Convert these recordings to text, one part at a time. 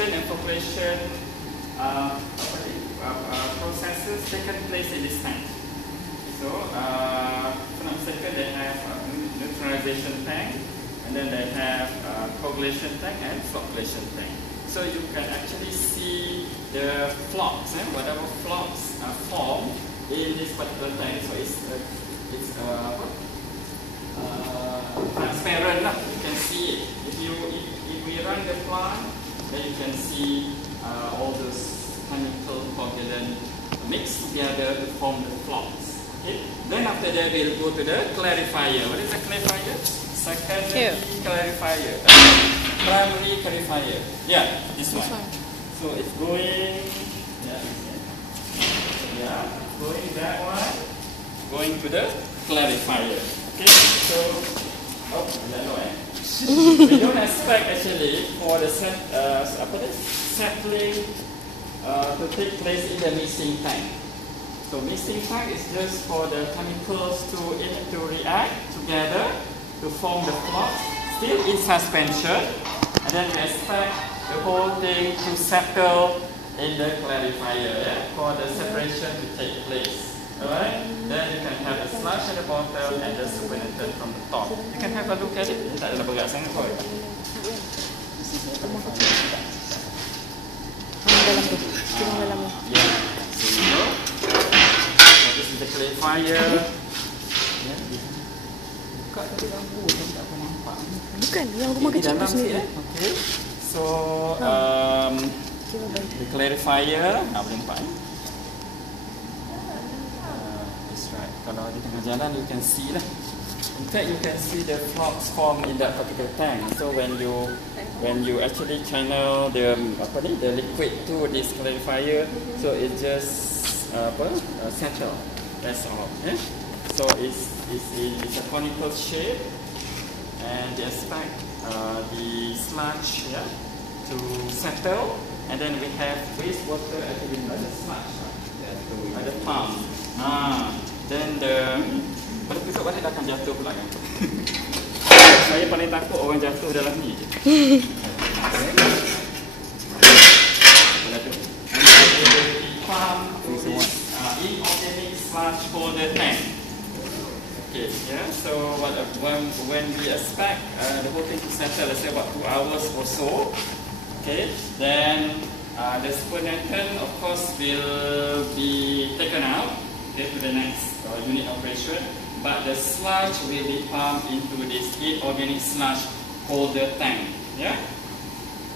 aeration and filtration processes taken place in this tank. So, second they have neutralization tank, and then they have coagulation tank and flocculation tank. So you can actually see the flocks, whatever flocks are formed in this particular tank. So it's transparent. You can see it. If we run the plant, then you can see all those chemical coagulant mixed together to form the flocks. Okay. Then after that, we'll go to the clarifier. What is a clarifier? Secondary clarifier. Primary clarifier. Yeah, this one. So it's going. Going that one. Going to the clarifier. Okay. So, we don't expect actually for the settling to take place in the mixing tank. So mixing tank is just for the chemicals to react together to form the flock, still in suspension, and then we expect the whole thing to settle in the clarifier for the separation to take place. Alright? Then you can have the sludge at the bottom and the supernatant from the top. You can have a look at it. Tak adalah berat sangat kot. Yeah. So this is the clarifier. Bukan, yang rumah kecil tu sendiri. Okay. So the clarifier, boleh nampak right. Kalau di tengah jalan, you can see lah. In fact, you can see the flocks form in that particular tank. So when you actually channel the liquid to this clarifier, so it just settle. That's all. Yeah? So it's a conical shape, and they expect the sludge to settle, and then we have wastewater actually by the sludge, by the pump. Then pada besok balik dah akan jatuh pula kan. Saya paling takut orang jatuh dalam ni je. Pump to this inorganic sludge for the tank. Okay, yeah. So when we expect the whole thing to settle, let's say about 2 hours or so, okay, then the supernatant of course will be taken out. To the next unit operation, but the sludge will be pumped into this inorganic sludge holder tank. Yeah,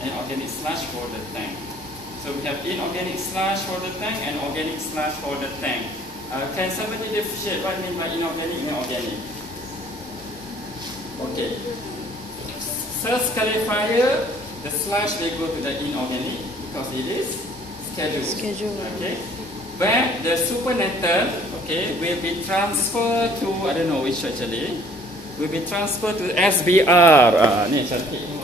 inorganic sludge holder tank. So we have inorganic sludge holder tank and organic sludge holder tank. Can somebody differentiate what I mean by inorganic and organic? Okay. First clarifier, the sludge will go to the inorganic because it is scheduled. Okay. But the supernatant, okay, will be transferred to, I don't know which actually, will be transferred to SBR. Ni cantik ni.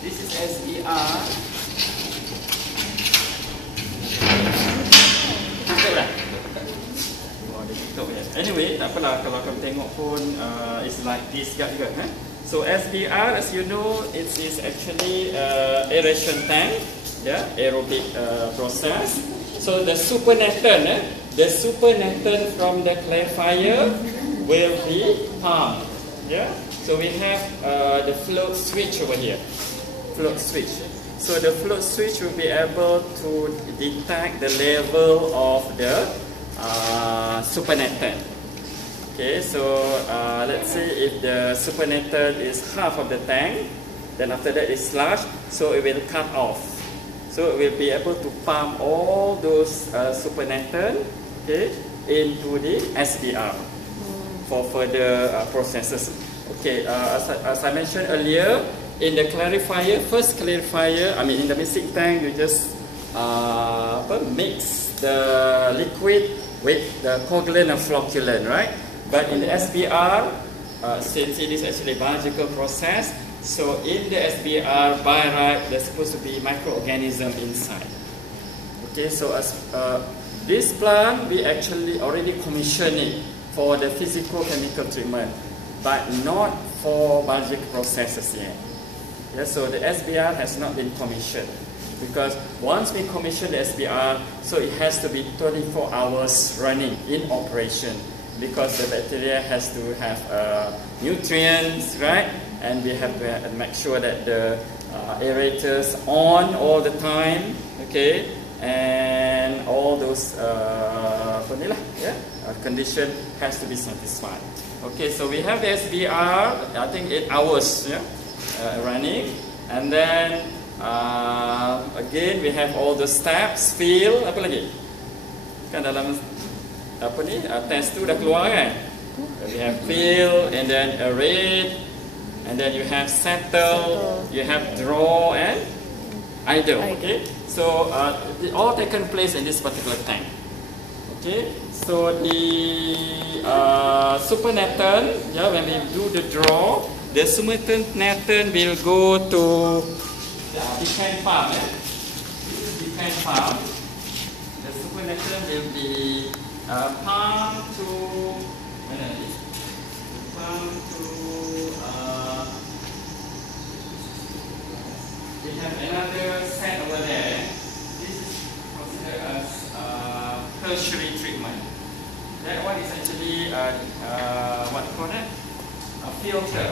This is SBR. Anyway, tak apalah kalau kamu tengok pun, it's like this juga. So SBR, as you know, it is actually aeration tank. Yeah, aerobic process. So the supernatant from the clarifier will be pumped. Yeah. So we have the float switch over here. Float switch. So the float switch will be able to detect the level of the supernatant. Okay. So let's say if the supernatant is half of the tank, then after that is sludge, so it will cut off. So it will be able to pump all those supernatant, okay, into the SBR for further processes. Okay, as I mentioned earlier, in the clarifier, first clarifier, in the mixing tank, you just mix the liquid with the coagulant and flocculant, right? But in the SBR, since it is actually a biological process, so in the SBR, by right, there's supposed to be microorganism inside. Okay, so as this plant, we actually already commissioned it for the physical chemical treatment, but not for biological processes yet. Yeah, so the SBR has not been commissioned because once we commission the SBR, so it has to be 24 hours running in operation because the bacteria has to have nutrients, right? And we have to make sure that the aerators on all the time, okay? And all those condition has to be satisfied. Okay, so we have the SBR, I think 8 hours running, and then again we have all the steps, fill, apa lagi? Kan dalam apa ni test tu dah keluar kan? We have fill, and then aerate, and then you have settle, you have draw and idle. Okay, so it all taken place in this particular tank. Okay, so the supernatant, when we do the draw, the supernatant will go to the decant farm. This is decant farm. The supernatant will be pumped to we have another set over there. This is considered as tertiary treatment. That one is actually what do you call that? A filter.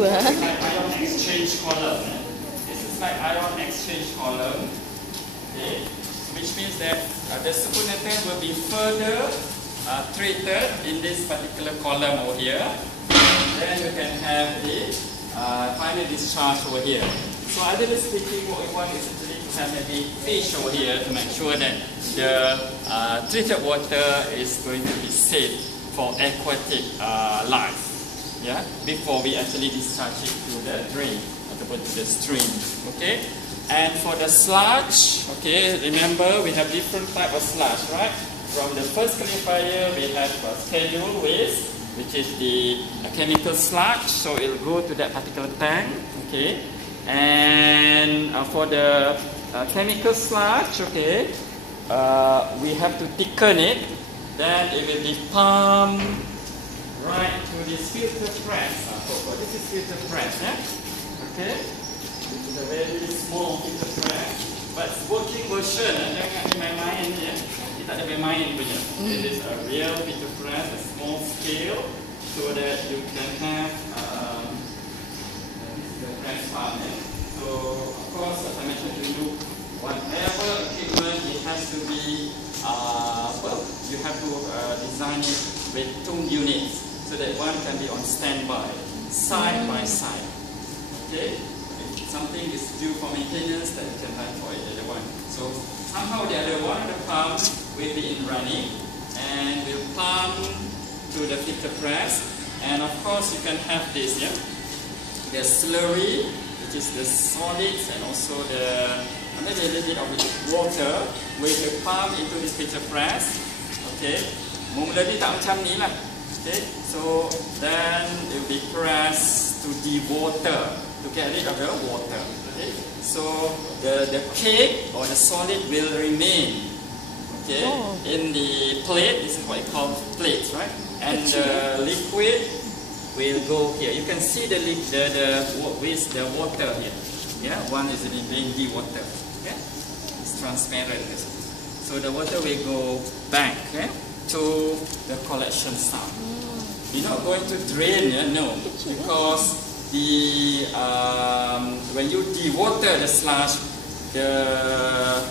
Like ion exchange column. This is like ion exchange column. Okay, which means that the supernatant will be further treated in this particular column over here. And then you can have the final discharge over here. So ideally speaking, what we want is actually to have maybe fish over here to make sure that the treated water is going to be safe for aquatic life. Yeah, before we actually discharge it to the drain or to the stream. Okay, and for the sludge, okay, remember we have different type of sludge, right? From the first clarifier, we have a schedule waste, which is the chemical sludge, so it will go to that particular tank. Okay, and for the chemical sludge, okay, we have to thicken it. Then it will be pumped right to this filter press. This is filter press, yeah? Okay? This is a very small filter press, but working version. Jangan main-main ya. Kita tak ada main-main punya. It is a real filter press, a small scale, so that you can have this is the press pump. So of course, as I mentioned to you, whatever equipment it has to be, you have to design it with 2 units. So that one can be on standby, side by side. Okay? If something is due for maintenance, then you can run for the other one. So somehow the other one, the pump will be in running and will pump to the filter press. And of course you can have this, yeah? The slurry, which is the solids and also the maybe a little bit of water, will be pumped into this filter press. Okay? Mula dia tak macam ni lah. Okay, so then it will be pressed to dewater, to get rid of the water. Okay, so the cake or the solid will remain, okay, in the plate. This is what you call plates, right? And the liquid will go here. You can see the with the water here. Yeah, one is being dewater. Okay, it's transparent. So the water will go back. Okay, to the collection site. You're not going to drain, no, because the when you dewater the sludge, the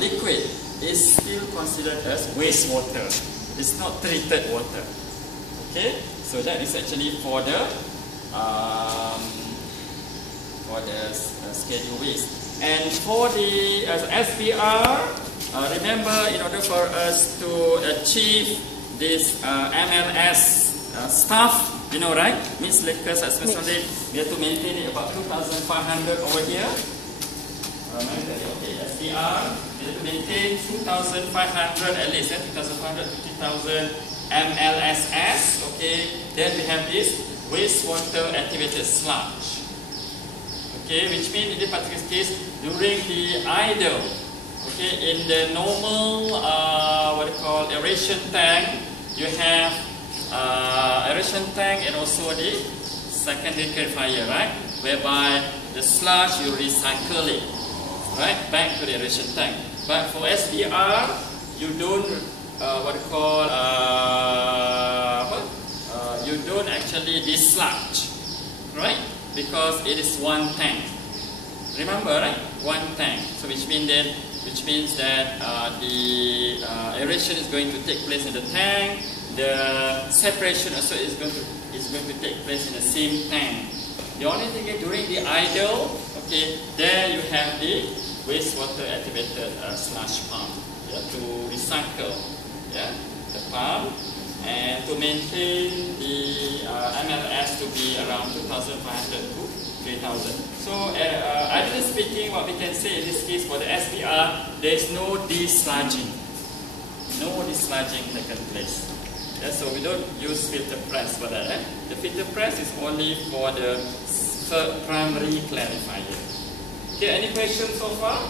liquid is still considered as wastewater. It's not treated water. Okay, so that is actually for the schedule waste. And for the SBR, remember, in order for us to achieve this MLS stuff, you know, right? Mixed liquor suspensity, we have to maintain it about 2,500 over here. Okay, SBR, we have to maintain 2,500 at least, 2,500 to 2,000 MLSS. Okay, then we have this wastewater activated sludge. Okay, which means in this particular case, during the idle, okay, in the normal, what we call aeration tank, you have aeration tank and also the secondary clarifier, right? Whereby the sludge you recycle it, right, back to the aeration tank. But for SBR, you don't, what we call, you don't actually dislodge, right? Because it is one tank. Remember, right? One tank. So which means that the aeration is going to take place in the tank. The separation also is going to take place in the same tank. The only thing is during the idle, okay, there you have the wastewater activated sludge pump, yeah, to recycle, yeah, the pump, and to maintain the MLS to be around 2,500 to 3,000. So, ideally speaking, what we can say in this case for the SBR, there is no desludging. No desludging taken place. Yeah, so we don't use filter press for that. The filter press is only for the primary clarifier. Okay, any questions so far?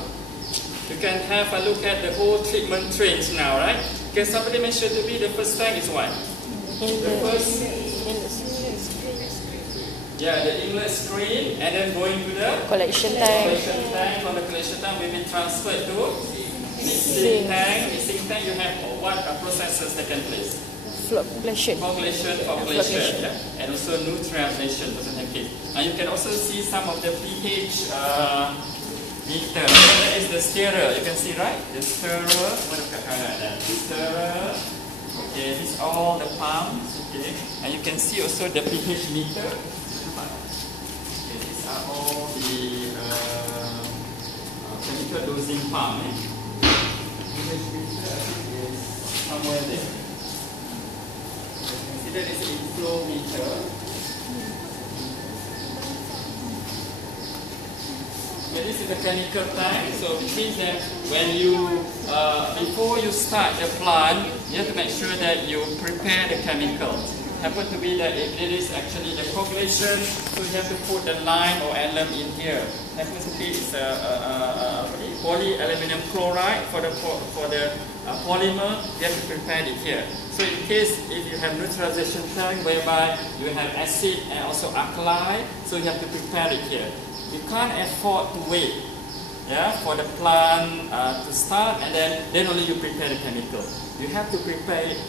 You can have a look at the whole treatment trains now, right? Can somebody mention to me the first tank is what? Yeah, the inlet screen, and then going to the collection tank. From the collection tank, will be transferred to mixing tank. Mixing tank, you have what processes taken place? Flocculation. Flocculation, yeah? And also neutralization. And you can also see some of the pH meter. That is the stirrer. You can see, right? The stirrer. The stirrer. Okay, these are all the pumps. Okay, and you can see also the pH meter. Okay, these are all the chemical dosing pump. pH meter is somewhere there. Consider this inflow meter. Okay, this is the chemical tank, so it means that when you, before you start the plant, you have to make sure that you prepare the chemicals. Happen to be that if it is actually the coagulation, so you have to put the lime or alum in here. Happens to be it's polyaluminum chloride for the polymer. You have to prepare it here. So in case if you have neutralization tank whereby you have acid and also alkali, so you have to prepare it here. You can't afford to wait, yeah, for the plant to start and then only you prepare the chemical. You have to prepare it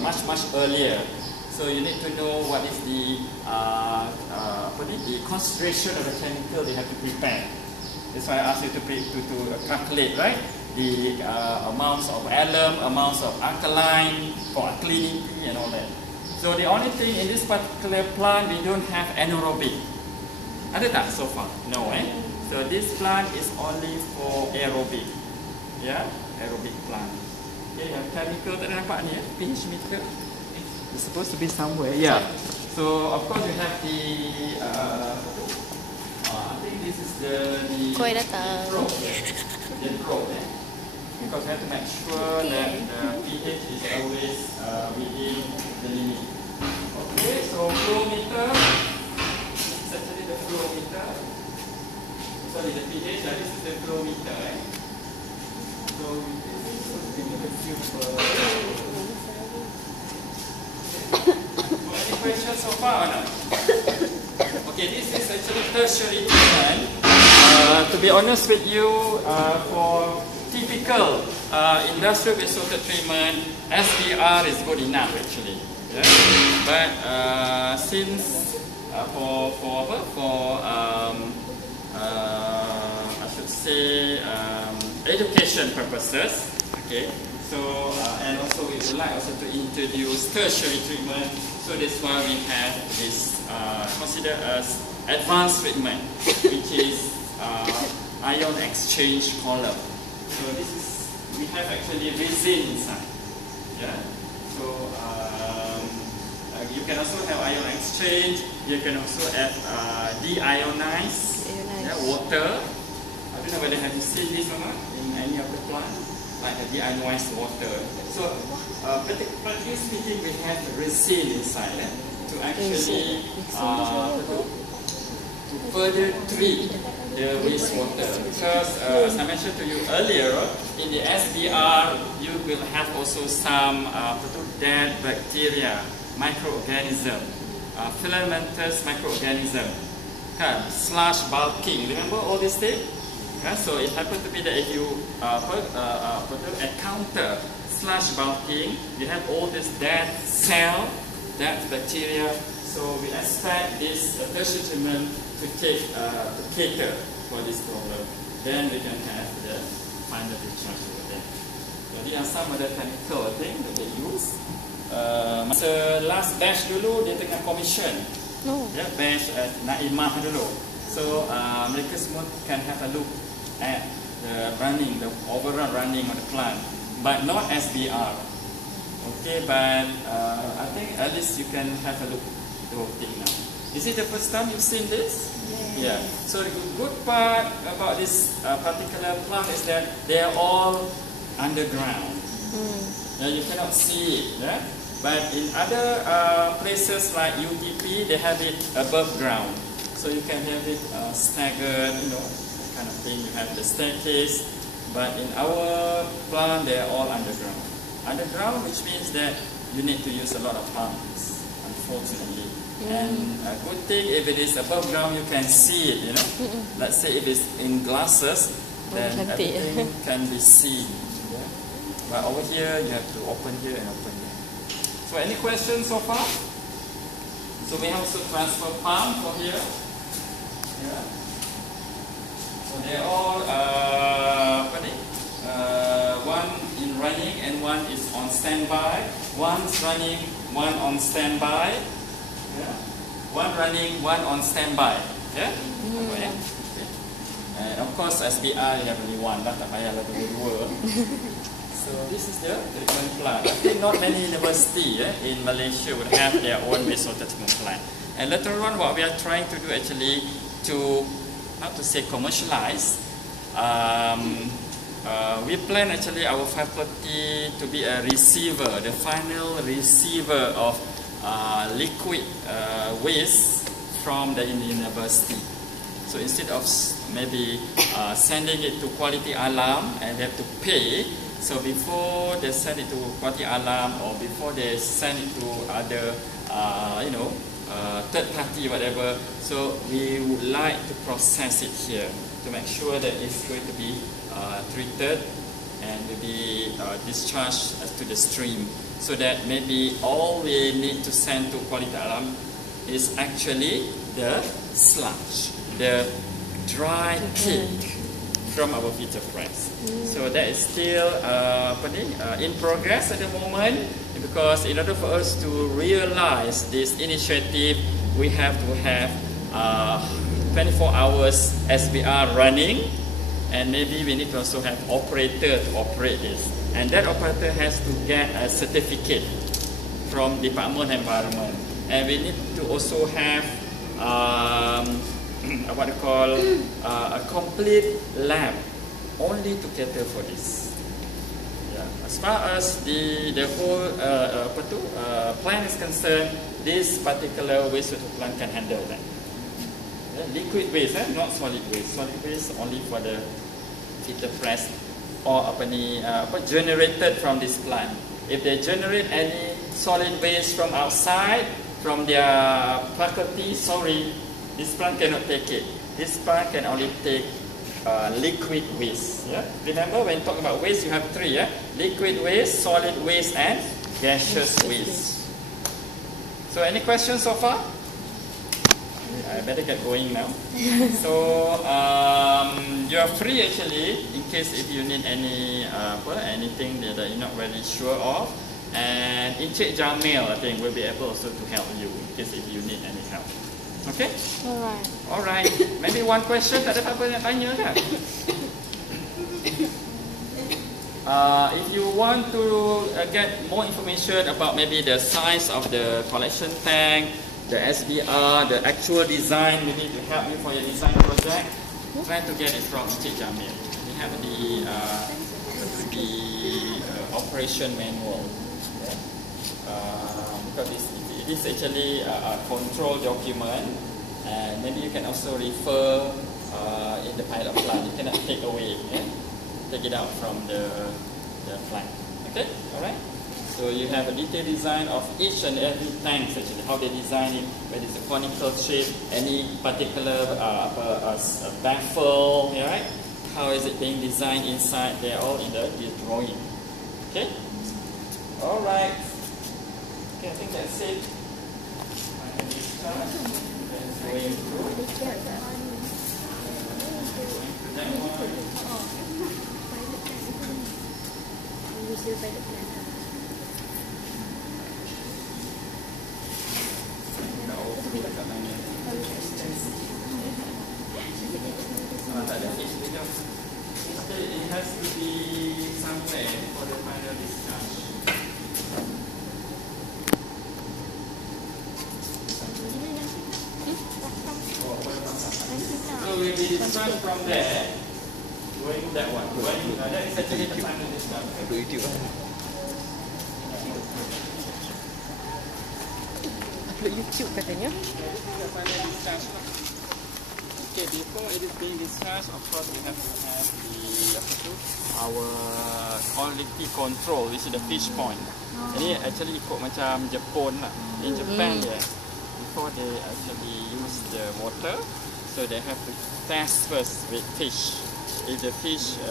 much earlier. So you need to know what is the concentration of the chemical they have to prepare. That's why I asked you to calculate, right? The amounts of alum, amounts of alkaline for alkalinity and all that. So the only thing in this particular plant, we don't have anaerobic. Ada tak so far? No, eh? So this plant is only for aerobic. Yeah, aerobic plant. Okay, yang chemical tak nampak ni, pH meter. It's supposed to be somewhere. Yeah. So of course you have the. I think this is the Koi datang. probe. The probe. Because we have to make sure that the pH is always within the limit. Okay, so flow meter. This is actually the flow meter. Sorry, the pH. This is the flow meter. So any questions so far or not? Okay, this is actually tertiary treatment. To be honest with you, for typical industrial wastewater treatment, SBR is good enough actually. Yeah? But since I should say education purposes, okay. So and also we would like also to introduce tertiary treatment. So that's why we have this considered as advanced treatment, which is ion exchange column. So this is, we have actually resin inside. Yeah. So you can also have ion exchange. You can also have deionized water. I don't know whether have you seen this or not in any of the plants. like a deionized water. So, practically speaking, we have resin inside to actually to further treat the wastewater. Because as I mentioned to you earlier, in the SBR, you will have also some dead bacteria, microorganism, filamentous microorganism, slash bulking. Remember all these things? So it happens to be that if you encounter slash bulking, you have all this dead cell, dead bacteria. So we expect this tertiary treatment to cater for this problem. Then we can have the final discharge over there. So these are some of the chemical things that they use. Masa last batch dulu dia tengah commission. Batch Naimah dulu. So mereka semua can have a look at the overall running of the plant, but not SBR. Okay, but I think at least you can have a look at the whole thing now. Is it the first time you've seen this? Yeah. So the good part about this particular plant is that they are all underground. You cannot see it. Yeah? But in other places like UTP, they have it above ground. So you can have it staggered, that kind of thing. You have the staircase. But in our plant, they are all underground. Underground, which means that you need to use a lot of pumps, unfortunately. And a good thing, if it is above ground, you can see it, Let's say if it's in glasses, then everything can be seen. Yeah? But over here, you have to open here and open here. So any questions so far? So we also transfer pump from here. Yeah. So they're all, one in running and one is on standby. One's running, one on standby. Yeah. One running, one on standby. Yeah? Okay. And of course, SBR, you have only one. Tak payah lah dua-dua. So this is the treatment plant. I think not many universities in Malaysia would have their own wastewater treatment plant. And later on, what we are trying to do actually to, not to say commercialize, we plan actually our faculty to be a receiver, the final receiver of liquid waste from the university. So instead of maybe sending it to Quality Alam and they have to pay, so before they send it to Quality Alam or before they send it to other, third party, whatever, so we would like to process it here to make sure that it's going to be treated and will be discharged to the stream, so that maybe all we need to send to Quality Alam is actually the sludge, the dry cake from our filter press. So that is still in progress at the moment, because in order for us to realize this initiative, we have to have 24 hours SBR running, and maybe we need to also have operator to operate this. And that operator has to get a certificate from Department of Environment. And we need to also have what they call a complete lab only to cater for this. Yeah. As far as the whole plant is concerned, this particular wastewater plant can handle that. Liquid waste, not solid waste. Solid waste only for the filter press or generated from this plant. If they generate any solid waste from outside, from their faculty, sorry, this plant cannot take it. This plant can only take liquid waste. Yeah? Remember, when talking about waste, you have three. Yeah? Liquid waste, solid waste, and gaseous waste. So, any questions so far? I better get going now. So, you are free actually, in case if you need any anything that you're not really sure of. And Encik Jamil, I think, will be able also to help you in case if you need any help. Okay? Alright. Alright. Maybe one question, tak ada apa-apa nak tanya kan? If you want to get more information about maybe the size of the collection tank, the SBR, the actual design, we need to help you for your design project, try to get it from Encik Jamil. We have the the operation manual. Okay? Because it is actually a control document, and maybe you can also refer in the pilot plan. You cannot take away, take it out from the plan. Okay, all right. So you have a detailed design of each and every tank, actually how they design it, whether it's a conical shape, any particular baffle, right? How is it being designed inside? They're all in the drawing. Okay. All right. Okay, I think that's it. Going through. It has to be somewhere for the final discharge. So we will discharge from there, going that one. That is actually the final discharge. Upload YouTube katanya. Okay, before it is being discharged, of course we have to have our quality control, which is the fish point. Ini actually ikut macam Jepun lah. In Japan, before they actually use the water, so they have to test first with fish. If the fish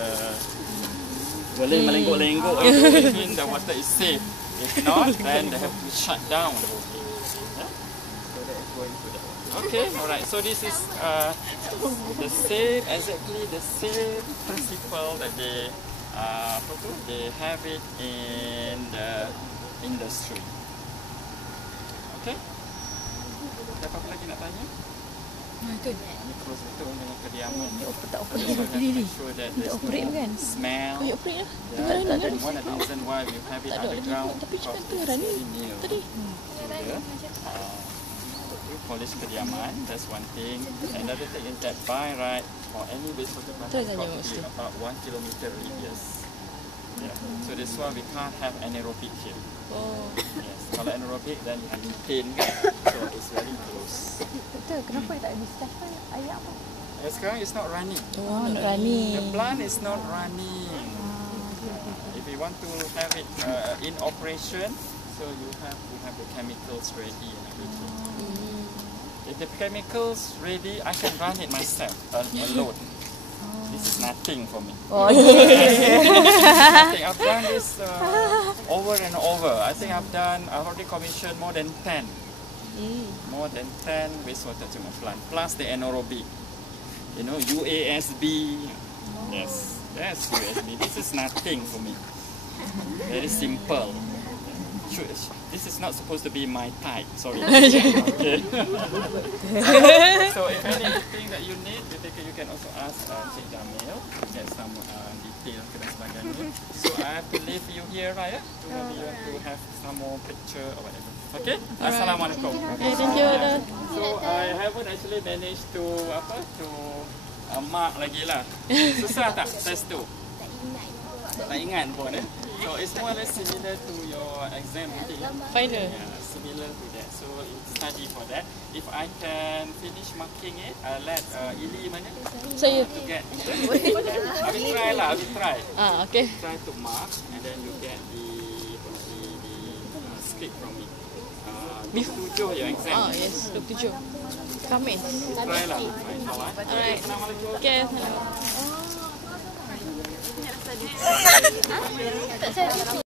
boleh melengguk-lengguk, it means the water is safe. If not, then they have to shut down the whole thing. So that is going to that one. Okay, alright. So this is the same, exactly the same principle that they have it in the industry. Okay. Ada apa lagi nak tanya? Itu. Close betul dengan kediaman. Tak operate diri. Tak operate kan? Smell. Oh, operate lah. Yeah, one of the reason why we have it underground. Tapi cakap tu Rani tadi. Polish kediaman, that's one thing. Another thing is that by right for any wastewater plant, it's got to be about 1 kilometer radius. Yeah. So that's why we can't have anaerobic here. Oh. Yes. Kalau anaerobic, then you have methane, so it's very close. Betul, kenapa tak discharge kan? Ayat apa? Sekarang it's not running. Oh, not running. The plant is not running. If you want to have it in operation, so you have the chemicals ready and everything. If the chemicals ready, I can run it myself alone. This is nothing for me. Oh, yeah. I think I've done this over and over. I think I've already commissioned more than 10. More than 10 wastewater treatment plant, plus the anaerobic. You know, UASB. Yes, UASB. This is nothing for me. Very simple. This is not supposed to be my type, sorry. Okay. So if anything that you need, you can also ask Cik Jamil to get some detail dan sebagainya. So I have to leave you here, right? Maybe you want to have some more picture or whatever. Okay? Assalamualaikum. Okay, thank you. So I haven't actually managed to mark lagi lah. Susah tak test tu? Tak ingat pun So it's more or less similar to your exam routine. Final. Yeah, similar to that. So study for that. If I can finish marking it, I'll let Ili mana? Saya. To get. I will try lah. Okay. Try to mark and then you get the script from me. 27 your exam. Oh yes, 27. Khamis. Try lah. Alright. Okay.